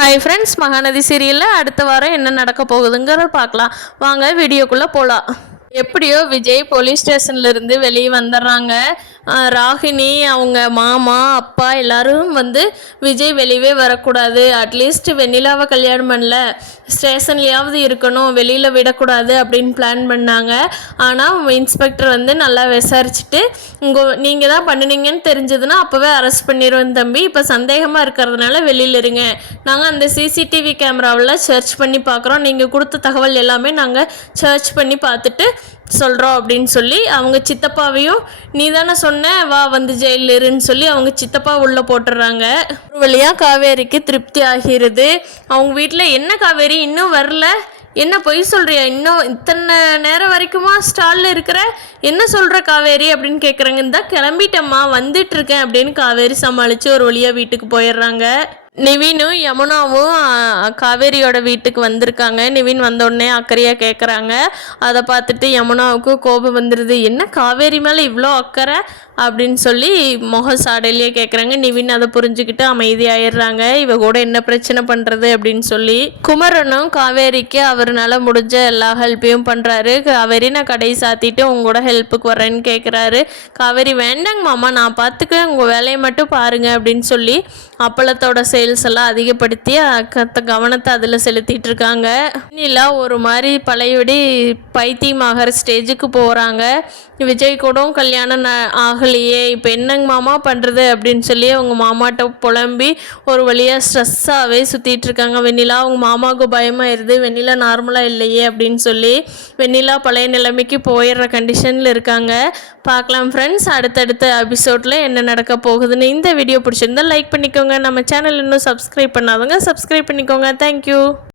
Hi friends, Mahanadi சீரியலில் அடுத்த வாரம் என்ன நடக்க போகுதுங்கிறத பார்க்கலாம். வாங்க வீடியோக்குள்ளே போகலாம். எப்படியோ விஜய் போலீஸ் ஸ்டேஷன்லேருந்து வெளியே வந்துடுறாங்க. ராகினி அவங்க மாமா அப்பா எல்லாரும் விஜய் வெளியே வரக்கூடாது, அட்லீஸ்ட் வெண்ணிலாவை கல்யாணம் பண்ணல ஸ்டேஷன்லேயாவது இருக்கணும், வெளியில் விடக்கூடாது அப்படின்னு பிளான் பண்ணாங்க. ஆனால் இன்ஸ்பெக்டர் நல்லா விசாரிச்சுட்டு நீங்கள் தான் பண்ணினீங்கன்னு தெரிஞ்சதுன்னா அப்போவே அரெஸ்ட் பண்ணிடுவோம் தம்பி, இப்போ சந்தேகமாக இருக்கிறதுனால வெளியில் இருங்க, நாங்கள் அந்த சிசிடிவி கேமராவில் சர்ச் பண்ணி பார்க்குறோம், நீங்கள் கொடுத்த தகவல் எல்லாமே நாங்கள் சர்ச் பண்ணி பார்த்துட்டு சொல்கிறோம் அப்படின்னு சொல்லி அவங்க சித்தப்பாவையும் நீ தானே சொன்ன வா ஜெயிலில் இருன்னு சொல்லி அவங்க சித்தப்பா உள்ளே போட்டுடுறாங்க. ஒரு வழியாக காவேரிக்கு திருப்தி ஆகிறது. அவங்க வீட்டில் என்ன காவேரி இன்னும் வரல, என்ன பொய் சொல்கிறியா, இன்னும் இத்தனை நேரம் வரைக்குமா ஸ்டாலில் இருக்கிற, என்ன சொல்கிற காவேரி அப்படின்னு கேட்குறாங்க. இந்த கிளம்பிட்டம்மா வந்துட்டுருக்கேன் அப்படின்னு காவேரி சமாளித்து ஒரு வழியாக வீட்டுக்கு போயிடுறாங்க. நிவினும் யமுனாவும் காவேரியோட வீட்டுக்கு வந்திருக்காங்க. நிவின் வந்தோடனே அக்கறையாக கேட்குறாங்க. அதை பார்த்துட்டு யமுனாவுக்கு கோபம் வந்துடுது. என்ன காவேரி மேலே இவ்வளோ அக்கறை அப்படின்னு சொல்லி முக சாடையிலேயே கேட்குறாங்க. நிவின் அதை புரிஞ்சுக்கிட்டு அமைதியாயிடுறாங்க. இவ கூட என்ன பிரச்சனை பண்ணுறது அப்படின்னு சொல்லி குமரனும் காவேரிக்கு அவர்னால முடிஞ்ச எல்லா ஹெல்ப்பையும் பண்ணுறாரு. காவேரி நான் கடையை சாத்திட்டு உங்களோட ஹெல்ப்புக்கு வரேன்னு கேட்குறாரு. காவேரி வேண்டாங்க மாமா, நான் பார்த்துக்க, உங்கள் வேலையை மட்டும் பாருங்கள் அப்படின்னு சொல்லி அப்பளத்தோட சேல்ஸ் எல்லாம் அதிகப்படுத்தி கவனத்தை அதில் செலுத்திட்டு இருக்காங்க. இல்லை ஒரு மாதிரி பழையபடி பைத்தியமாகிற ஸ்டேஜுக்கு போகிறாங்க. விஜய் கூட கல்யாணம் ஆகலையே, இப்போ என்னங்க மாமா பண்ணுறது அப்படின்னு சொல்லி அவங்க மாமாட்ட புலம்பி ஒரு வழியாக ஸ்ட்ரெஸ்ஸாகவே சுற்றிட்டு இருக்காங்க. வெண்ணிலா அவங்க மாமாவுக்கு பயமாயிருது, வெண்ணிலா நார்மலாக இல்லையே அப்படின்னு சொல்லி வெண்ணிலா பழைய நிலைமைக்கு போயிடுற கண்டிஷனில் இருக்காங்க. பார்க்கலாம் ஃப்ரெண்ட்ஸ், அடுத்தடுத்த எபிசோடில் என்ன நடக்க போகுதுன்னு. இந்த வீடியோ பிடிச்சிருந்தா லைக் பண்ணிக்கோங்க. நம்ம சேனல் இன்னும் சப்ஸ்கிரைப் பண்ணாதவங்க சப்ஸ்கிரைப் பண்ணிக்கோங்க. தேங்க்யூ.